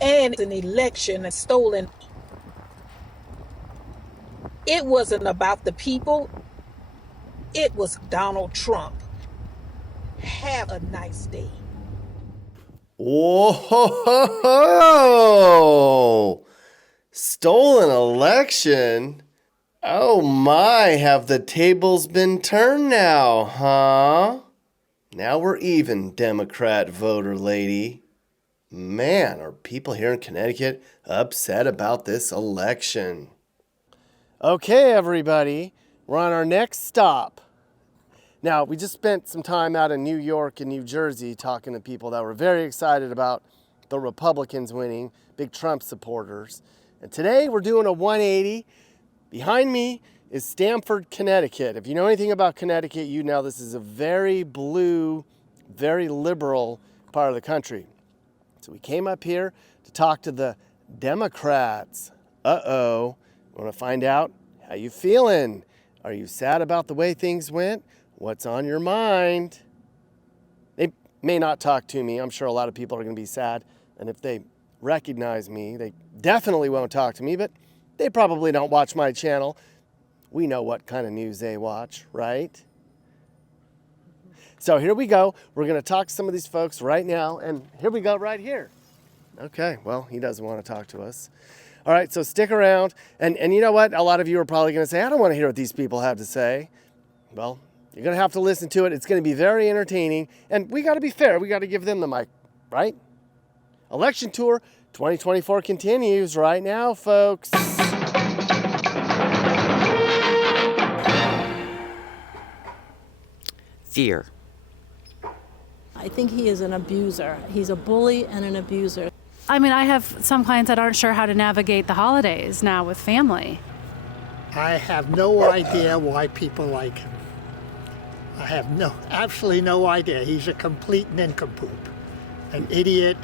And an election and stolen. It wasn't about the people. It was Donald Trump. Have a nice day. Whoa! Stolen election? Oh my, have the tables been turned now, huh? Now we're even, Democrat voter lady. Man, are people here in Connecticut upset about this election? Okay, everybody, we're on our next stop. Now, we just spent some time out in New York and New Jersey talking to people that were very excited about the Republicans winning, big Trump supporters. And today we're doing a 180. Behind me is Stamford, Connecticut. If you know anything about Connecticut, you know this is a very blue, very liberal part of the country. So we came up here to talk to the Democrats. Uh-oh. Want to find out how you feeling? Are you sad about the way things went? What's on your mind? They may not talk to me. I'm sure a lot of people are going to be sad. And if they recognize me, they definitely won't talk to me, but they probably don't watch my channel. We know what kind of news they watch, right? So here we go. We're going to talk to some of these folks right now. And here we go right here. Okay, well, he doesn't want to talk to us. All right, so stick around. And you know what? A lot of you are probably going to say, I don't want to hear what these people have to say. Well, you're going to have to listen to it. It's going to be very entertaining. And we got to be fair. We got to give them the mic, right? Election Tour 2024 continues right now, folks. Fear. I think he is an abuser. He's a bully and an abuser. I mean, I have some clients that aren't sure how to navigate the holidays now with family. I have no idea why people like him. I have absolutely no idea. He's a complete nincompoop, an idiot,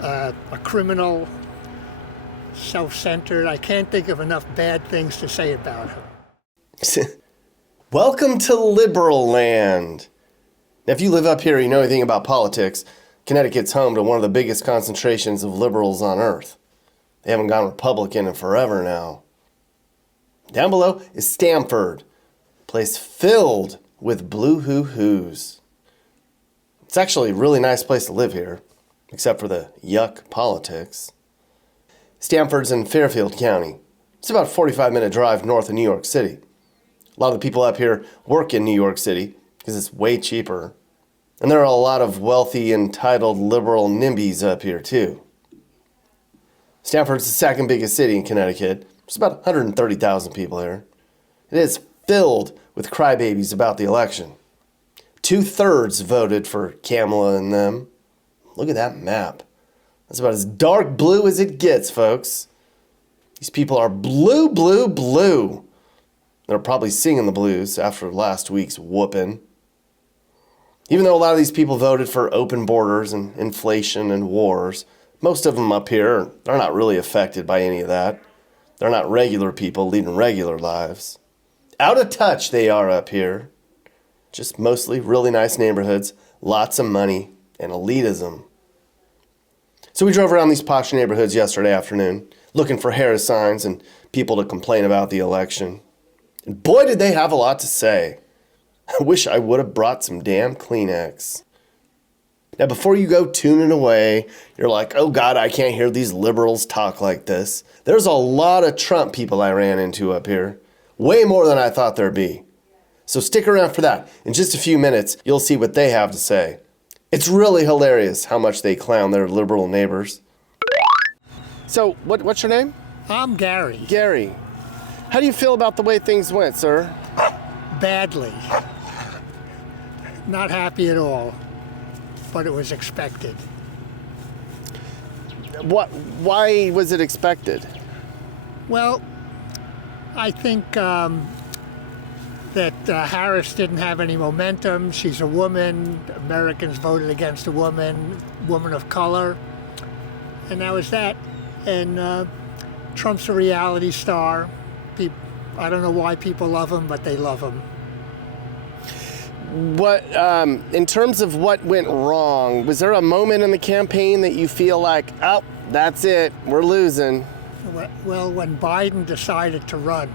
a criminal, self-centered. I can't think of enough bad things to say about him. Welcome to liberal land. Now, if you live up here, you know anything about politics, Connecticut's home to one of the biggest concentrations of liberals on earth. They haven't gone Republican in forever now. Down below is Stamford, a place filled with blue hoo-hoos. It's actually a really nice place to live here, except for the yuck politics. Stamford's in Fairfield County. It's about a 45-minute drive north of New York City. A lot of the people up here work in New York City because it's way cheaper. And there are a lot of wealthy, entitled, liberal NIMBYs up here, too. Stamford's the second biggest city in Connecticut. There's about 130,000 people here. It is filled with crybabies about the election. 2/3 voted for Kamala and them. Look at that map. That's about as dark blue as it gets, folks. These people are blue, blue, blue. They're probably singing the blues after last week's whooping. Even though a lot of these people voted for open borders and inflation and wars, most of them up here are not really affected by any of that. They're not regular people leading regular lives. Out of touch they are up here. Just mostly really nice neighborhoods, lots of money, and elitism. So we drove around these posh neighborhoods yesterday afternoon, looking for Harris signs and people to complain about the election. And boy, did they have a lot to say. I wish I would have brought some damn Kleenex. Now, before you go tuning away, you're like, oh God, I can't hear these liberals talk like this. There's a lot of Trump people I ran into up here. Way more than I thought there'd be. So stick around for that. In just a few minutes, you'll see what they have to say. It's really hilarious how much they clown their liberal neighbors. So, what's your name? I'm Gary. Gary. How do you feel about the way things went, sir? Badly. Not happy at all, but it was expected. Why was it expected? Well, I think that Harris didn't have any momentum. She's a woman. Americans voted against a woman of color. And that was that. And Trump's a reality star. I don't know why people love him, but they love him. What, in terms of what went wrong, was there a moment in the campaign that you feel like, oh, that's it. We're losing. Well, when Biden decided to run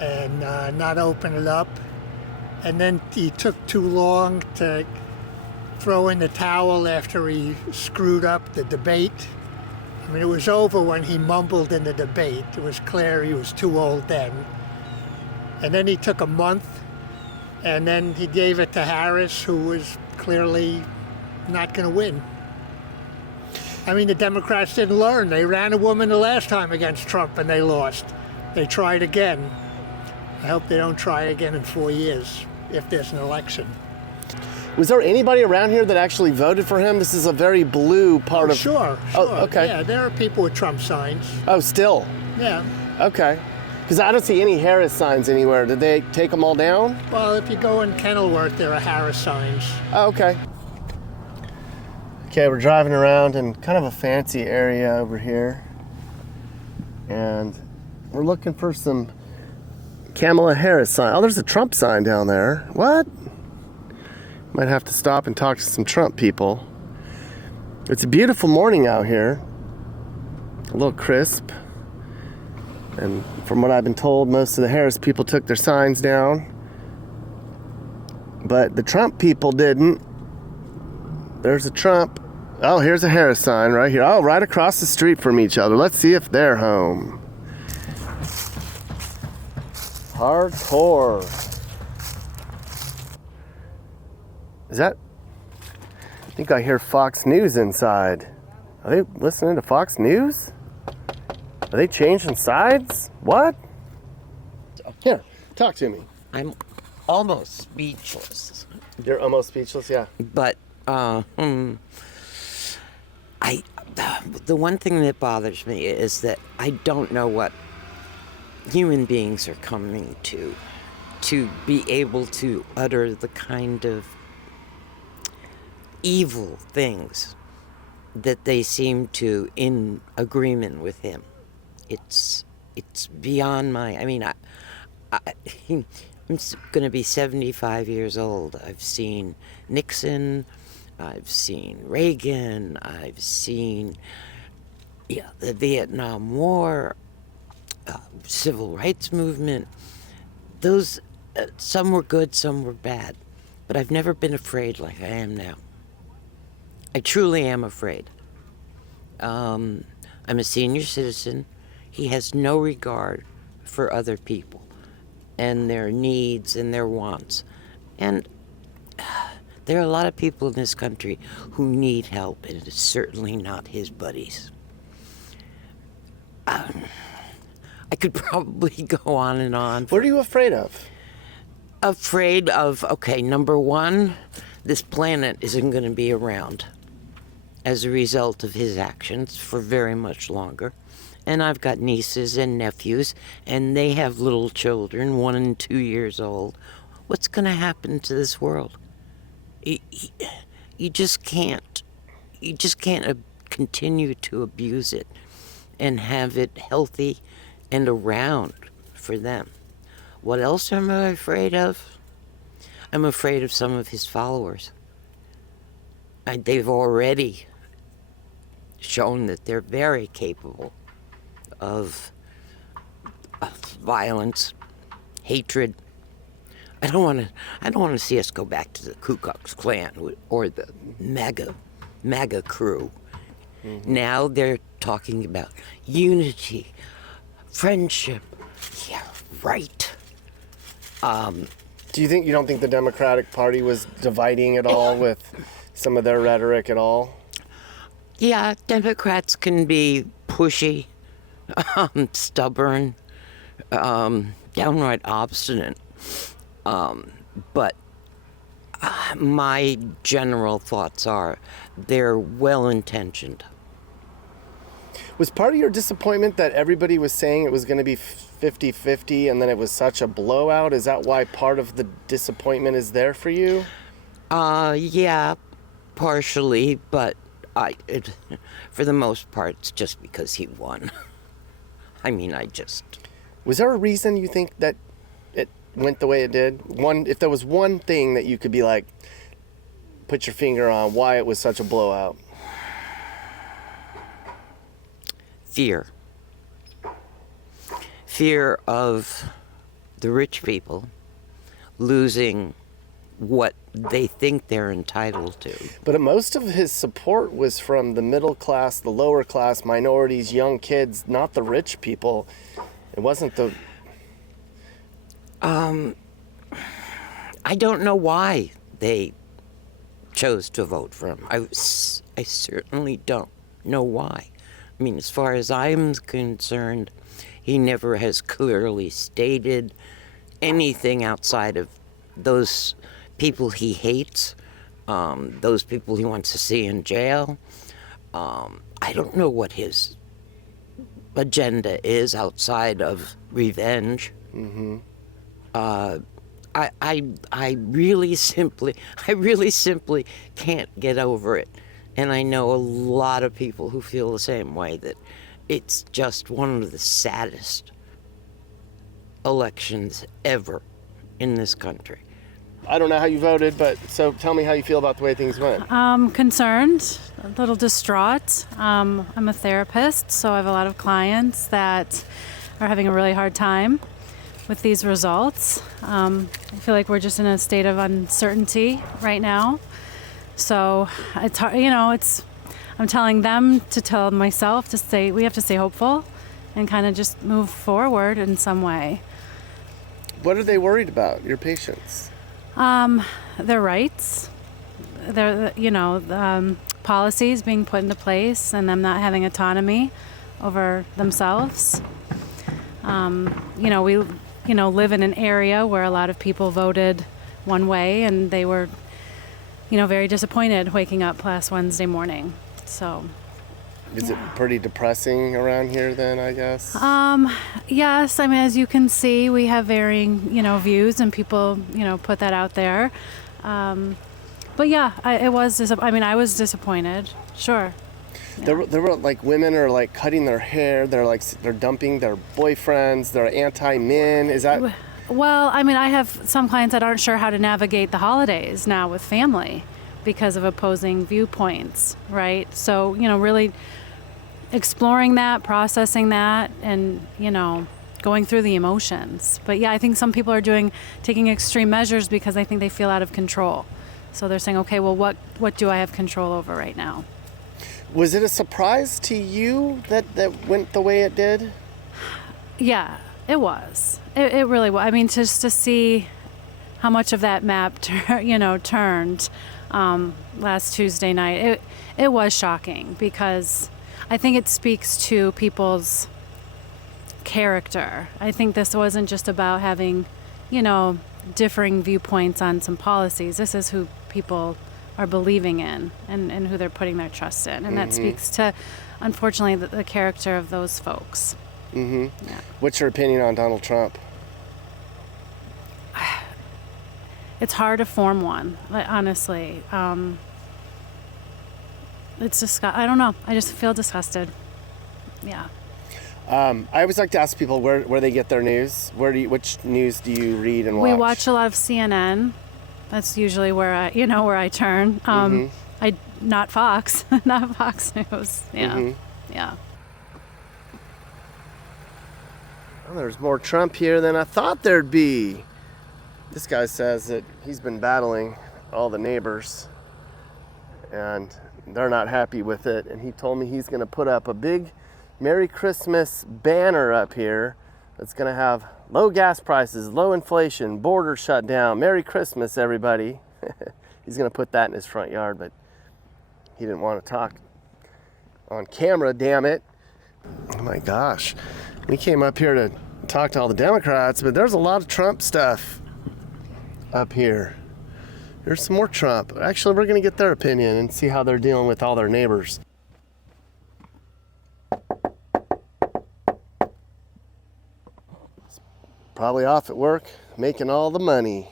and not open it up, and then he took too long to throw in the towel after he screwed up the debate. I mean, it was over when he mumbled in the debate. It was clear he was too old then. And then he took a month, and then he gave it to Harris, who was clearly not going to win. I mean, the Democrats didn't learn. They ran a woman the last time against Trump, and they lost. They tried again. I hope they don't try again in 4 years, if there's an election. Was there anybody around here that actually voted for him? This is a very blue part of... Sure. Oh, okay. Yeah, there are people with Trump signs. Oh, still? Yeah. Okay. Because I don't see any Harris signs anywhere. Did they take them all down? Well, if you go in Kenilworth, there are Harris signs. Oh, okay. Okay, we're driving around in kind of a fancy area over here. And we're looking for some Kamala Harris sign. Oh, there's a Trump sign down there. What? Might have to stop and talk to some Trump people. It's a beautiful morning out here. A little crisp. And from what I've been told, most of the Harris people took their signs down. But the Trump people didn't. There's a Trump. Oh, here's a Harris sign right here. Oh, right across the street from each other. Let's see if they're home. Hardcore. Is that? I think I hear Fox News inside. Are they listening to Fox News? Are they changing sides? What? Here, talk to me. I'm almost speechless. You're almost speechless, yeah. But the one thing that bothers me is that I don't know what human beings are coming to be able to utter the kind of evil things that they seem to in agreement with him. It's beyond my, I mean, I'm going to be 75 years old. I've seen Nixon, I've seen Reagan, I've seen the Vietnam War, civil rights movement. Those, some were good, some were bad. But I've never been afraid like I am now. I truly am afraid. I'm a senior citizen. He has no regard for other people and their needs and their wants. And there are a lot of people in this country who need help, and it's certainly not his buddies. I could probably go on and on. What are you afraid of? Afraid of, okay, number one, this planet isn't going to be around as a result of his actions for very much longer. And I've got nieces and nephews, and they have little children, 1 and 2 years old. What's going to happen to this world? You just can't continue to abuse it and have it healthy and around for them. What else am I afraid of? I'm afraid of some of his followers. They've already shown that they're very capable of violence, hatred. I don't want to see us go back to the Ku Klux Klan or the MAGA crew. Mm-hmm. Now they're talking about unity, friendship. Yeah, right. Do you don't think the Democratic Party was dividing at all with some of their rhetoric at all? Yeah, Democrats can be pushy, stubborn, downright obstinate. But my general thoughts are they're well-intentioned. Was part of your disappointment that everybody was saying it was going to be 50-50 and then it was such a blowout? Is that why part of the disappointment is there for you? Yeah, partially, but for the most part, it's just because he won. I mean, Was there a reason you think that it went the way it did? If there was one thing that you could be like, put your finger on why it was such a blowout. fear. Fear of the rich people losing what they think they're entitled to. But most of his support was from the middle class, the lower class, minorities, young kids, not the rich people. It wasn't the... I don't know why they chose to vote for him. I certainly don't know why. I mean, as far as I'm concerned, he never has clearly stated anything outside of those people he hates, those people he wants to see in jail. I don't know what his agenda is outside of revenge. Mm-hmm. I really simply can't get over it. And I know a lot of people who feel the same way, that it's just one of the saddest elections ever in this country. I don't know how you voted, but so tell me how you feel about the way things went. Concerned, a little distraught. I'm a therapist, so I have a lot of clients that are having a really hard time with these results. I feel like we're just in a state of uncertainty right now. So it's hard, I'm telling them to tell myself to stay, we have to stay hopeful and kind of just move forward in some way. What are they worried about, your patients? Their rights, their, policies being put into place and them not having autonomy over themselves. We live in an area where a lot of people voted one way, and they were, very disappointed waking up last Wednesday morning. So. Is it pretty depressing around here then, I guess? Yes. I mean, as you can see, we have varying, views, and people, put that out there. But yeah, I was disappointed. Sure. Yeah. There were like women are like cutting their hair. They're dumping their boyfriends. They're anti-men. Is that? Well, I mean, I have some clients that aren't sure how to navigate the holidays now with family because of opposing viewpoints, right? So, really exploring that, processing that, and, going through the emotions. But yeah, I think some people are taking extreme measures because I think they feel out of control. So they're saying, okay, well, what do I have control over right now? Was it a surprise to you that went the way it did? Yeah, it was. It really was. I mean, just to see how much of that map, turned last Tuesday night, it was shocking because I think it speaks to people's character. I think this wasn't just about having, differing viewpoints on some policies. This is who people are believing in and who they're putting their trust in. And that speaks to, unfortunately, the character of those folks. Mm-hmm. Yeah. What's your opinion on Donald Trump? It's hard to form one, honestly. It's just, I don't know. I just feel disgusted. Yeah. I always like to ask people where they get their news. Which news do you read and watch? We watch a lot of CNN. That's usually where I turn. Not Fox, not Fox News. Yeah, yeah. Well, there's more Trump here than I thought there'd be. This guy says that he's been battling all the neighbors, and they're not happy with it. And he told me he's going to put up a big Merry Christmas banner up here that's going to have low gas prices, low inflation, border shut down. Merry Christmas, everybody. He's going to put that in his front yard, but he didn't want to talk on camera, damn it. Oh my gosh. We came up here to talk to all the Democrats, but there's a lot of Trump stuff up here. There's some more Trump. Actually, we're going to get their opinion and see how they're dealing with all their neighbors. Probably off at work, making all the money.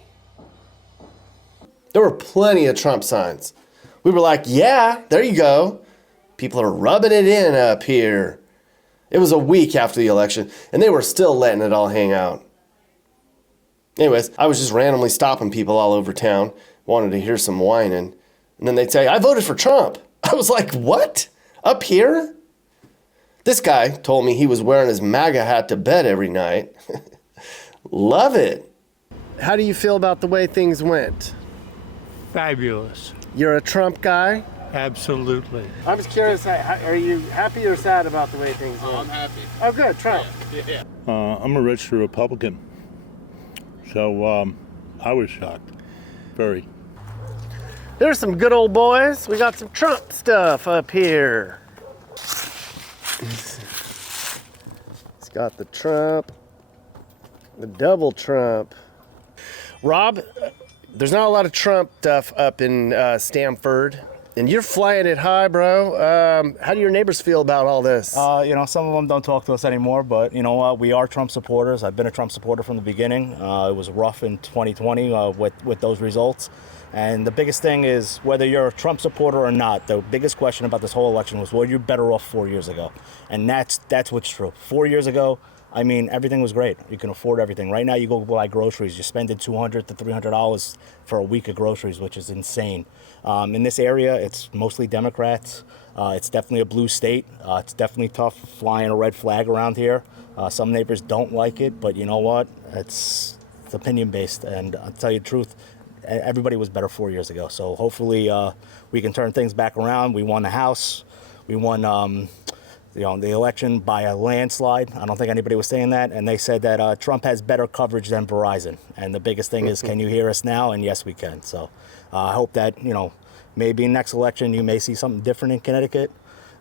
There were plenty of Trump signs. We were like, yeah, there you go. People are rubbing it in up here. It was a week after the election, and they were still letting it all hang out. Anyways, I was just randomly stopping people all over town, wanted to hear some whining, and then they'd say, I voted for Trump. I was like, what? Up here? This guy told me he was wearing his MAGA hat to bed every night. Love it. How do you feel about the way things went? Fabulous. You're a Trump guy? Absolutely. I'm just curious, are you happy or sad about the way things went? I'm happy. Oh, good, Trump. Yeah. I'm a registered Republican, so I was shocked. Very. There's some good old boys. We got some Trump stuff up here. It's got the Trump, the double Trump. Rob, there's not a lot of Trump stuff up in Stamford, and you're flying it high, bro. How do your neighbors feel about all this? Some of them don't talk to us anymore, but you know what? We are Trump supporters. I've been a Trump supporter from the beginning. It was rough in 2020 with those results. And the biggest thing is whether you're a Trump supporter or not, the biggest question about this whole election was, were you better off 4 years ago? And that's what's true. 4 years ago, I mean, everything was great. You can afford everything. Right now, you go buy groceries, you're spending $200 to $300 for a week of groceries, which is insane. In this area, it's mostly Democrats. It's definitely a blue state. It's definitely tough flying a red flag around here. Some neighbors don't like it, but you know what? It's opinion-based, and I'll tell you the truth, everybody was better 4 years ago. So hopefully we can turn things back around. We won the House. We won the election by a landslide. I don't think anybody was saying that. And they said that Trump has better coverage than Verizon. And the biggest thing is, can you hear us now? And yes, we can. So I hope that, maybe next election you may see something different in Connecticut.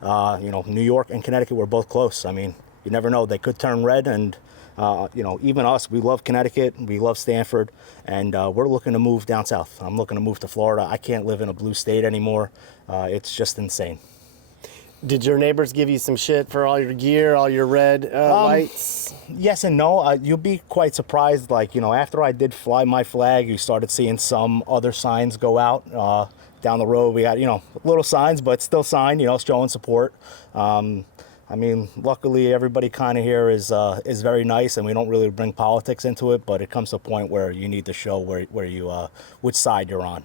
New York and Connecticut were both close. I mean, you never know. They could turn red. And even us, we love Connecticut, we love Stamford, and we're looking to move down south. I'm looking to move to Florida. I can't live in a blue state anymore. It's just insane. Did your neighbors give you some shit for all your gear, all your red lights? Yes and no. You'll be quite surprised. After I did fly my flag, you started seeing some other signs go out. Down the road, we had, little signs, but still sign, showing support. Luckily, everybody kind of here is very nice, and we don't really bring politics into it. But it comes to a point where you need to show where you which side you're on.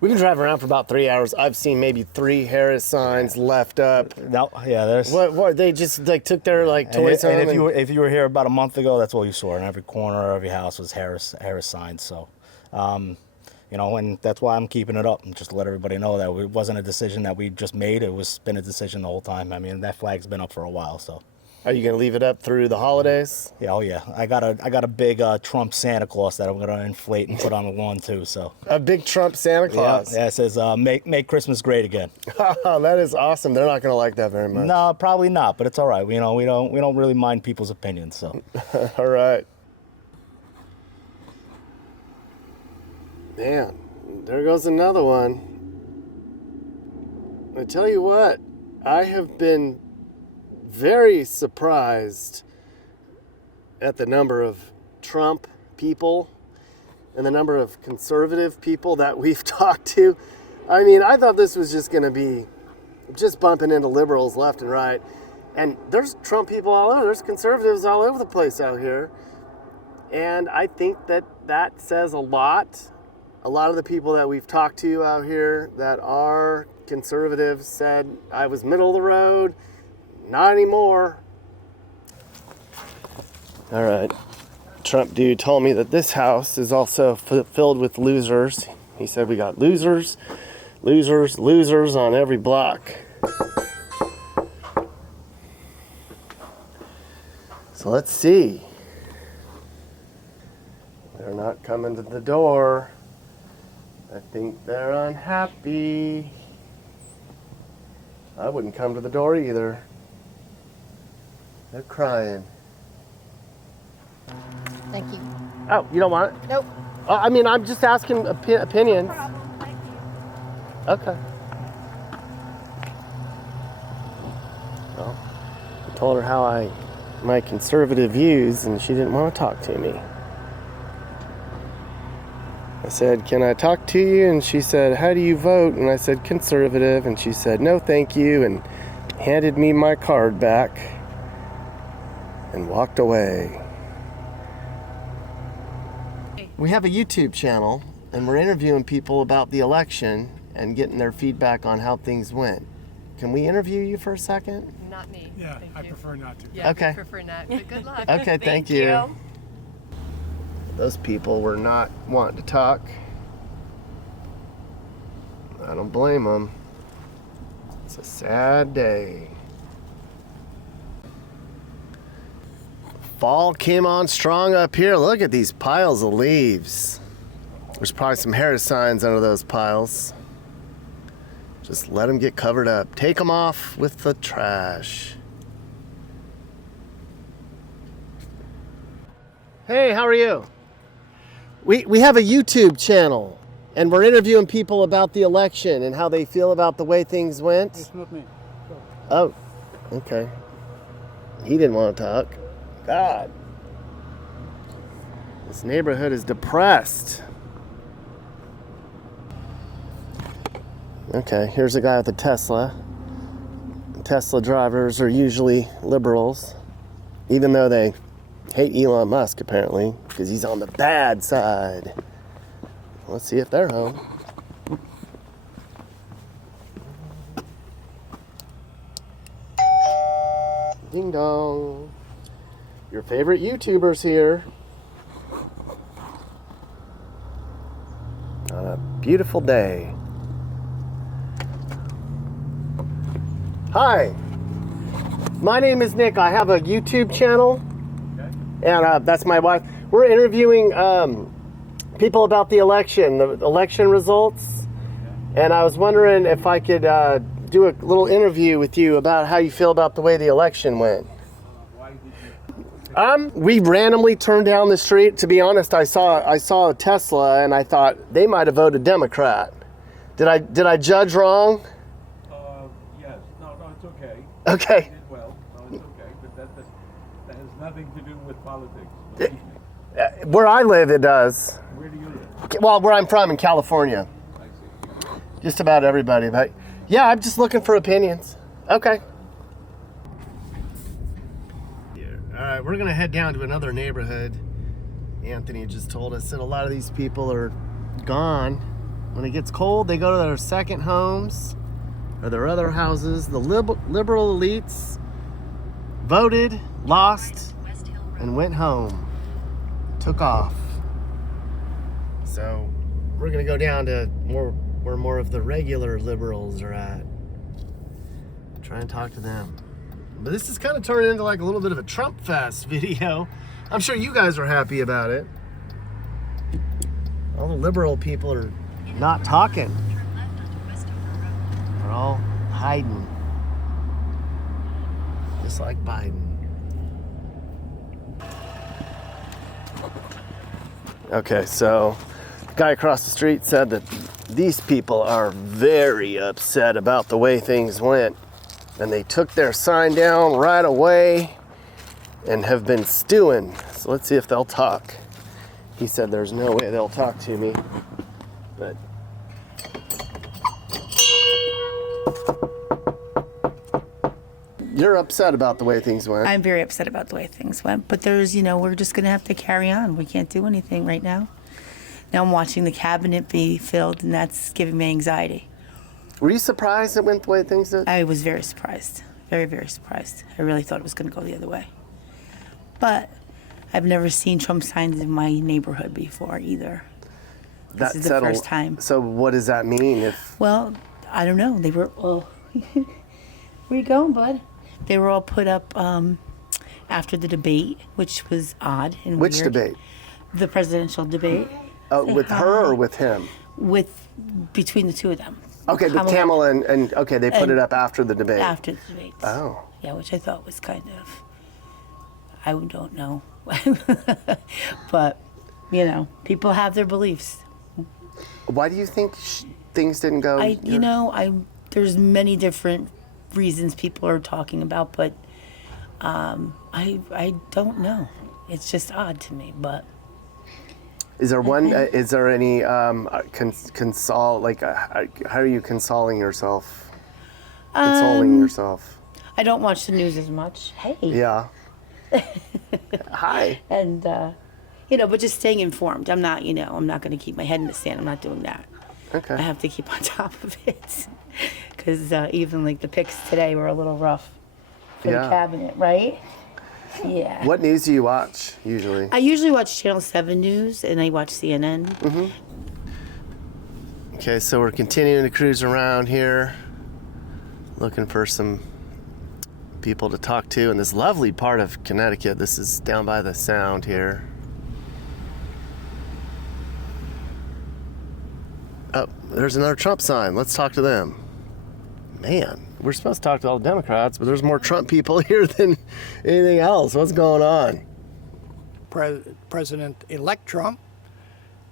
We've been driving around for about 3 hours. I've seen maybe 3 Harris signs left up. No, yeah, there's. What they just took their toys home. And if you were here about a month ago, that's all you saw. In every corner, every house was Harris signs. So. And that's why I'm keeping it up, and just to let everybody know that it wasn't a decision that we just made. It was been a decision the whole time. I mean, that flag's been up for a while. So, are you gonna leave it up through the holidays? Yeah, oh yeah. I got a big Trump Santa Claus that I'm gonna inflate and put on the lawn too. So a big Trump Santa Claus. Yeah. It says make Christmas great again. Oh, that is awesome. They're not gonna like that very much. No, probably not. But it's all right. We don't really mind people's opinions. So. All right. Man. There goes another one. I tell you what, I have been very surprised at the number of Trump people and the number of conservative people that we've talked to. I mean, I thought this was just going to be just bumping into liberals left and right. And there's Trump people all over. There's conservatives all over the place out here. And I think that says a lot. A lot of the people that we've talked to out here that are conservatives said, I was middle of the road, not anymore. All right. Trump dude told me that this house is also filled with losers. He said we got losers, losers, losers on every block. So let's see. They're not coming to the door. I think they're unhappy. I wouldn't come to the door either. They're crying. Thank you. Oh, you don't want it? Nope. I'm just asking opinions. Okay. Well, I told her my conservative views, and she didn't want to talk to me. I said, can I talk to you? And she said, how do you vote? And I said, conservative. And she said, no, thank you. And handed me my card back and walked away. We have a YouTube channel, and we're interviewing people about the election and getting their feedback on how things went. Can we interview you for a second? Not me. Yeah, Thank I you. prefer not to. Yeah, Okay. I prefer not. But good luck. Okay, thank you. Those people were not wanting to talk. I don't blame them. It's a sad day. Fall came on strong up here. Look at these piles of leaves. There's probably some Harris signs under those piles. Just let them get covered up. Take them off with the trash. Hey, how are you? We have a YouTube channel, and we're interviewing people about the election and how they feel about the way things went. It's not me. Oh, okay. He didn't want to talk. God. This neighborhood is depressed. Okay, here's a guy with a Tesla. Tesla drivers are usually liberals, even though they hate Elon Musk apparently, because he's on the bad side. Let's see if they're home. Ding dong. Your favorite YouTuber's here. On a beautiful day. Hi, my name is Nick. I have a YouTube channel, and that's my wife. We're interviewing people about the election results, and I was wondering if I could do a little interview with you about how you feel about the way the election went. We randomly turned down the street. To be honest, I saw a Tesla, and I thought they might have voted Democrat. Did I judge wrong? Yes. No, it's okay. Okay. You did well. No, it's okay. But that has nothing to do with politics. Where I live, it does. Where do you live? Well, where I'm from in California. I see. Just about everybody, but yeah, I'm just looking for opinions. Okay. All right, we're gonna head down to another neighborhood. Anthony just told us that a lot of these people are gone. When it gets cold, they go to their second homes or their other houses. The liberal elites voted, lost, and went home. Took off. So we're gonna go down to where more of the regular liberals are at. Try and talk to them. But this is kind of turning into like a little bit of a Trump fest video. I'm sure you guys are happy about it. All the liberal people are not talking. They're all hiding. Just like Biden. Okay, so the guy across the street said that these people are very upset about the way things went. And they took their sign down right away and have been stewing. So let's see if they'll talk. He said there's no way they'll talk to me, but. You're upset about the way things went. I'm very upset about the way things went, but there's, we're just going to have to carry on. We can't do anything right now. Now I'm watching the cabinet be filled, and that's giving me anxiety. Were you surprised it went the way things did? I was very surprised. Very, very surprised. I really thought it was going to go the other way. But I've never seen Trump signs in my neighborhood before either. This is the first time. So what does that mean? Well, I don't know. They were all... Where you going, bud? They were all put up after the debate, which was odd and Which weird. debate? The presidential debate. With her or with him? Between the two of them. Okay, with Kamala and okay, they put it up after the debate. After the debate. Oh. Yeah, which I thought was kind of, I don't know. But, people have their beliefs. Why do you think things didn't go? There's many different reasons people are talking about, but I don't know. It's just odd to me, but. Is there one? Is there any console? Like, how are you consoling yourself? Consoling yourself. I don't watch the news as much. Hey. Yeah. Hi. And but just staying informed. I'm not, I'm not going to keep my head in the sand. I'm not doing that. Okay. I have to keep on top of it. Because even like the picks today were a little rough for Yeah. the cabinet, right? Yeah. What news do you watch usually? I usually watch Channel 7 News and I watch CNN. Okay, so we're continuing to cruise around here, looking for some people to talk to in this lovely part of Connecticut. This is down by the Sound here. Oh, there's another Trump sign. Let's talk to them. Man, we're supposed to talk to all the Democrats, but there's more Trump people here than anything else. What's going on? President-elect Trump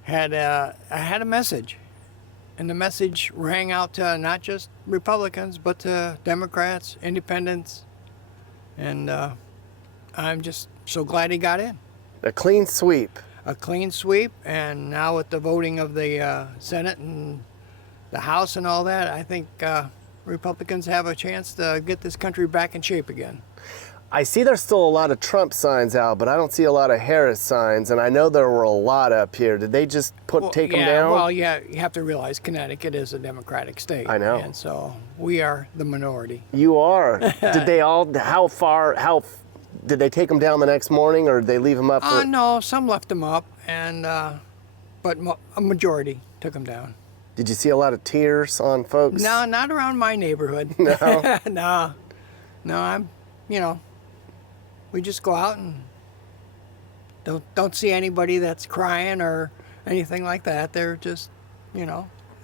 had a message, and the message rang out to not just Republicans, but to Democrats, independents, and I'm just so glad he got in. A clean sweep. A clean sweep, and now with the voting of the Senate and the House and all that, I think Republicans have a chance to get this country back in shape again. I see there's still a lot of Trump signs out, but I don't see a lot of Harris signs, and I know there were a lot up here. Did they just take them down? Well, yeah, you have to realize Connecticut is a Democratic state. I know. And so we are the minority. You are. Did they all, did they take them down the next morning, or did they leave them up for? No, some left them up, and but a majority took them down. Did you see a lot of tears on folks? No, not around my neighborhood. No? No, I'm, we just go out and don't see anybody that's crying or anything like that. They're just,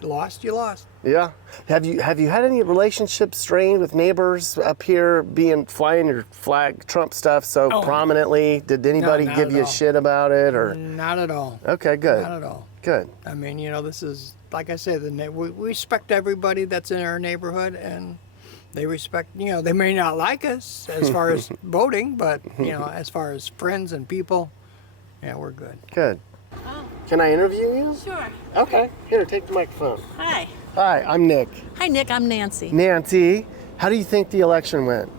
lost, you lost. Yeah. Have you had any relationships strained with neighbors up here flying your flag Trump stuff so prominently? Did anybody give you shit about it or? Not at all. Okay, good. Not at all. Good. I mean, this is, like I said, we respect everybody that's in our neighborhood, and they respect, they may not like us as far as voting, but, as far as friends and people, yeah, we're good. Good. Can I interview you? Sure. Okay. Here, take the microphone. Hi. Hi, I'm Nick. Hi, Nick. I'm Nancy. Nancy, how do you think the election went?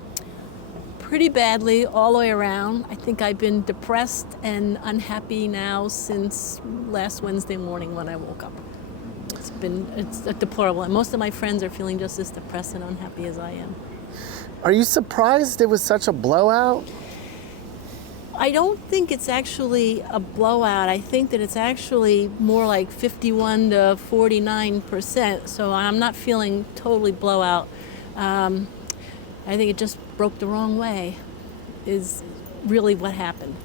Pretty badly all the way around. I think I've been depressed and unhappy now since last Wednesday morning when I woke up. It's deplorable. And most of my friends are feeling just as depressed and unhappy as I am. Are you surprised it was such a blowout? I don't think it's actually a blowout. I think that it's actually more like 51 to 49%. So I'm not feeling totally blowout. I think it just broke the wrong way is really what happened.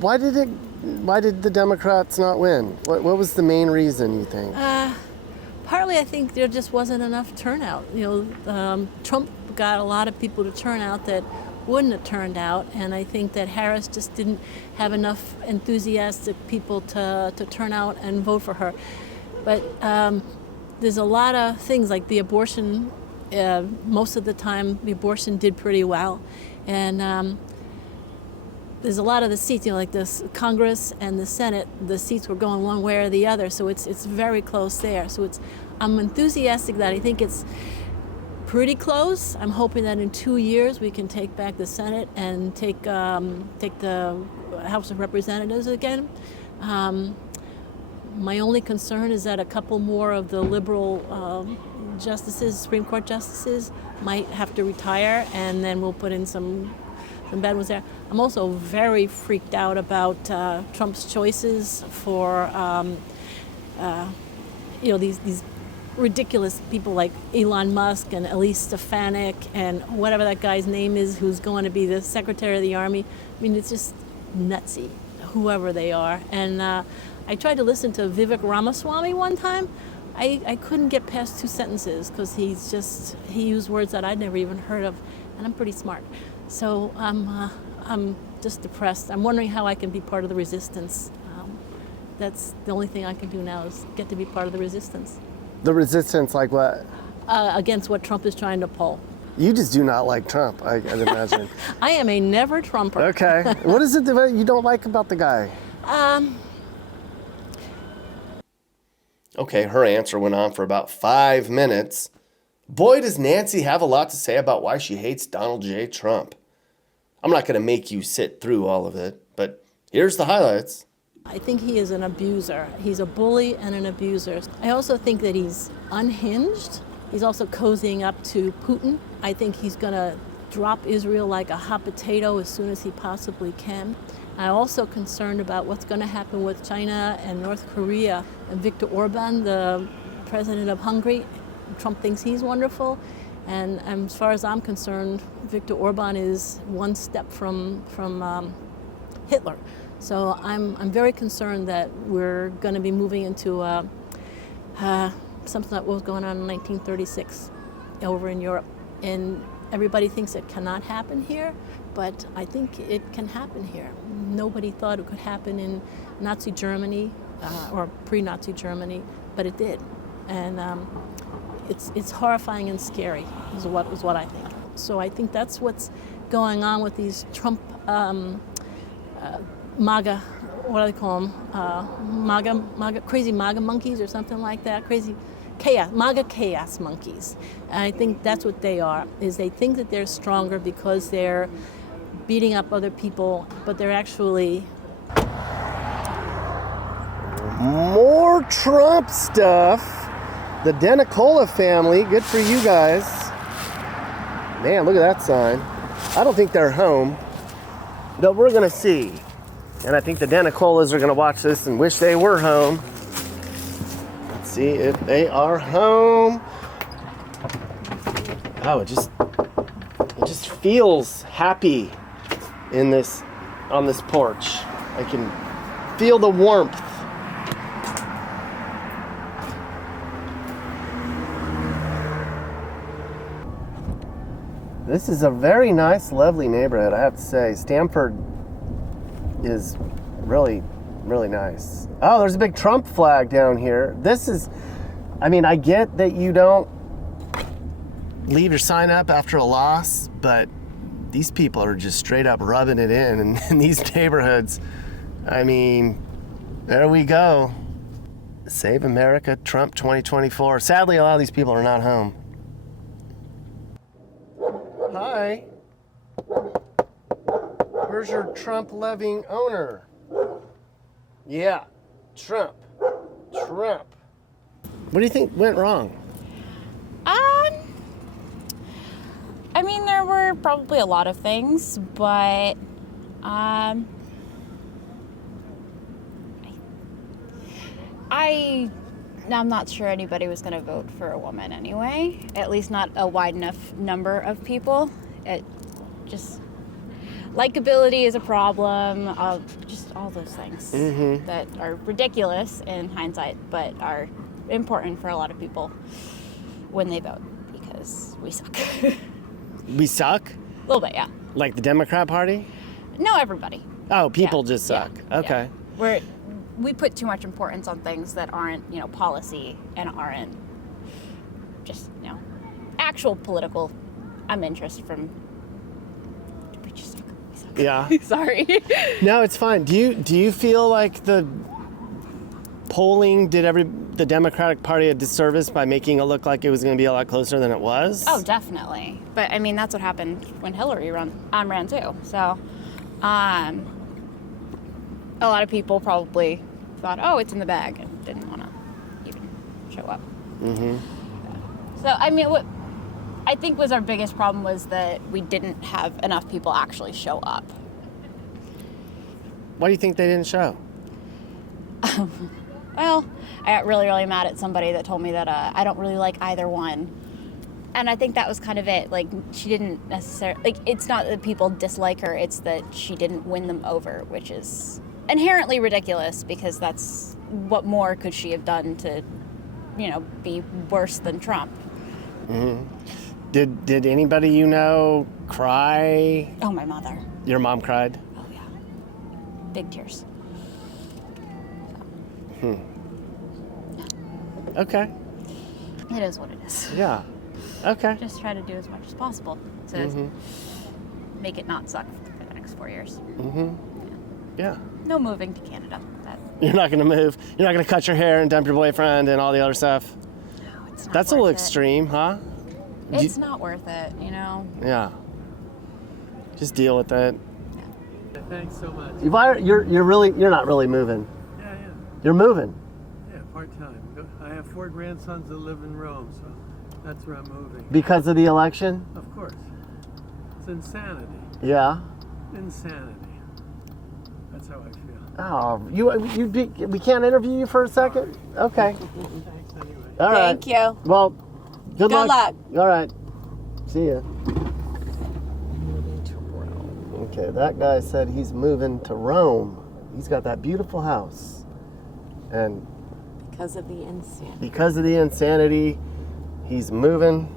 Why did the Democrats not win? What was the main reason, you think? Partly I think there just wasn't enough turnout. Trump got a lot of people to turn out that wouldn't have turned out, and I think that Harris just didn't have enough enthusiastic people to turn out and vote for her. But there's a lot of things like the abortion. Most of the time, the abortion did pretty well, and there's a lot of the seats, like the Congress and the Senate, the seats were going one way or the other, so it's very close there. So I'm enthusiastic that I think it's pretty close. I'm hoping that in 2 years we can take back the Senate and take the House of Representatives again. My only concern is that a couple more of the liberal justices, Supreme Court justices, might have to retire, and then we'll put in some bad ones there. I'm also very freaked out about Trump's choices for these ridiculous people like Elon Musk and Elise Stefanik and whatever that guy's name is who's going to be the Secretary of the Army. I mean, it's just nutsy, whoever they are. And I tried to listen to Vivek Ramaswamy one time. I couldn't get past 2 sentences because he used words that I'd never even heard of, and I'm pretty smart. So I'm just depressed. I'm wondering how I can be part of the resistance. That's the only thing I can do now is get to be part of the resistance. The resistance, like what? Against what Trump is trying to pull. You just do not like Trump, I'd imagine. I am a never Trumper. Okay. What is it that you don't like about the guy? Okay, her answer went on for about 5 minutes. Boy, does Nancy have a lot to say about why she hates Donald J. Trump. I'm not going to make you sit through all of it, but here's the highlights. I think he is an abuser. He's a bully and an abuser. I also think that he's unhinged. He's also cozying up to Putin. I think he's going to drop Israel like a hot potato as soon as he possibly can. I'm also concerned about what's going to happen with China and North Korea. And Viktor Orban, the president of Hungary, Trump thinks he's wonderful. And as far as I'm concerned, Viktor Orban is one step from Hitler. So I'm very concerned that we're going to be moving into something that was going on in 1936 over in Europe. And everybody thinks it cannot happen here, but I think it can happen here. Nobody thought it could happen in Nazi Germany or pre-Nazi Germany, but it did. And it's horrifying and scary is what I think. So I think that's what's going on with these Trump MAGA, what do they call them? Crazy MAGA monkeys or something like that. Crazy chaos, MAGA chaos monkeys. And I think that's what they are, is they think that they're stronger because they're beating up other people, but they're actually... More Trump stuff. The Denicola family, good for you guys. Man, look at that sign. I don't think they're home, but we're gonna see. And I think the Denicolas are gonna watch this and wish they were home. Let's see if they are home. Oh, it just feels happy on this porch. I can feel the warmth. This is a very nice, lovely neighborhood, I have to say. Stamford is really, really nice. Oh, there's a big Trump flag down here. I get that you don't leave your sign up after a loss, but these people are just straight up rubbing it in these neighborhoods. There we go. Save America, Trump 2024. Sadly, a lot of these people are not home. Hi. Where's your Trump-loving owner? Yeah, Trump. What do you think went wrong? There were probably a lot of things, but I'm not sure anybody was going to vote for a woman anyway. At least not a wide enough number of people. It just likability is a problem. Just all those things that are ridiculous in hindsight, but are important for a lot of people when they vote because we suck. We suck? A little bit, yeah. Like the Democrat Party? No, everybody. Oh, people just suck. Yeah. Okay. Yeah. We put too much importance on things that aren't, policy and aren't just, actual political interest from. We just suck. Yeah. Sorry. No, it's fine. Do you feel like the polling did the Democratic Party a disservice by making it look like it was going to be a lot closer than it was? Oh, definitely. But that's what happened when Hillary ran too. So, a lot of people probably thought, oh, it's in the bag, and didn't want to even show up. So, what I think was our biggest problem was that we didn't have enough people actually show up. Why do you think they didn't show? Well, I got really, really mad at somebody that told me that I don't really like either one. And I think that was kind of it. Like, she didn't necessarily... it's not that people dislike her, it's that she didn't win them over, which is inherently ridiculous because that's... what more could she have done to, be worse than Trump? Did anybody you know cry? Oh, my mother. Your mom cried? Oh, yeah. Big tears. Okay. It is what it is. Yeah. Okay. Just try to do as much as possible to make it not suck for the next 4 years. Yeah. No moving to Canada. You're not going to move. You're not going to cut your hair and dump your boyfriend and all the other stuff. No, it's not. That's a little extreme, huh? It's not worth it, Yeah. Just deal with it. Thanks so much. You're not really moving. Yeah. You're moving. Yeah, part-time. I have 4 grandsons that live in Rome, so That's where I'm moving. Because of the election? Of course. It's insanity. Yeah. Insanity. That's how I feel. Oh, we can't interview you for a second? Okay. Thanks anyway. All right. Thank you. Well, good luck. luck. All right. See ya. Moving to Rome. Okay, that guy said he's moving to Rome. He's got that beautiful house. And Because of the insanity. because of the insanity, he's moving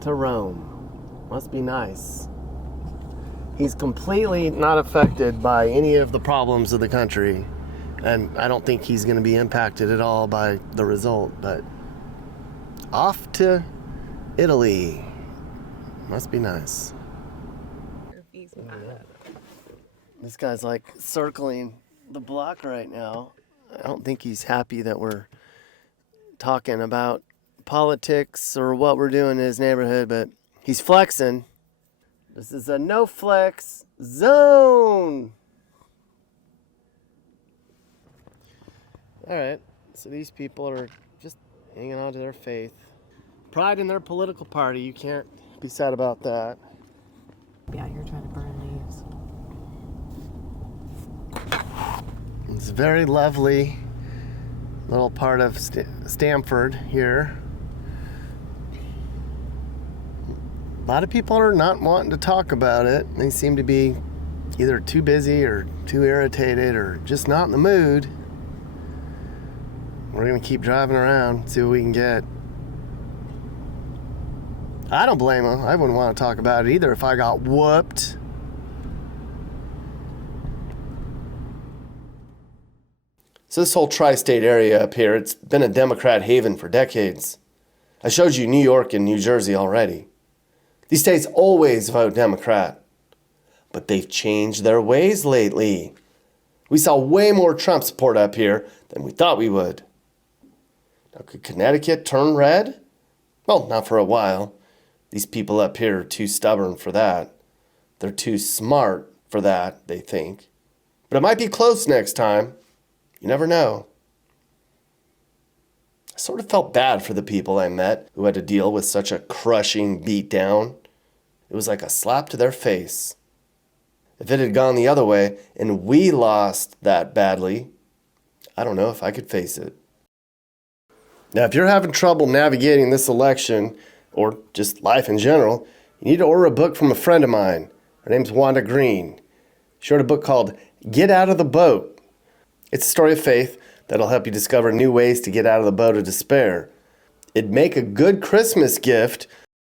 to Rome. Must be nice. He's completely not affected by any of the problems of the country. And I don't think he's going to be impacted at all by the result. But off to Italy. Must be nice. This guy's like circling the block right now. I don't think he's happy that we're talking about politics or what we're doing in his neighborhood, but he's flexing. This is a no flex zone. All right, so these people are just hanging on to their faith. Pride in their political party. You can't be sad about that. Be out here trying to burn leaves. It's a very lovely little part of Stamford here. A lot of people are not wanting to talk about it. They seem to be either too busy or too irritated or just not in the mood. We're gonna keep driving around, see what we can get. I don't blame them. I wouldn't want to talk about it either if I got whooped. So this whole tri-state area up here, it's been a Democrat haven for decades. I showed you New York and New Jersey already. These states always vote Democrat, but they've changed their ways lately. We saw way more Trump support up here than we thought we would. Now, could Connecticut turn red? Well, not for a while. These people up here are too stubborn for that. They're too smart for that, they think. But it might be close next time. You never know. I sort of felt bad for the people I met who had to deal with such a crushing beatdown. It was like a slap to their face. If it had gone the other way and we lost that badly, I don't know if I could face it. Now, if you're having trouble navigating this election, or just life in general, you need to order a book from a friend of mine. Her name's Wanda Green. She wrote a book called Get Out of the Boat. It's a story of faith that'll help you discover new ways to get out of the boat of despair. It'd make a good Christmas gift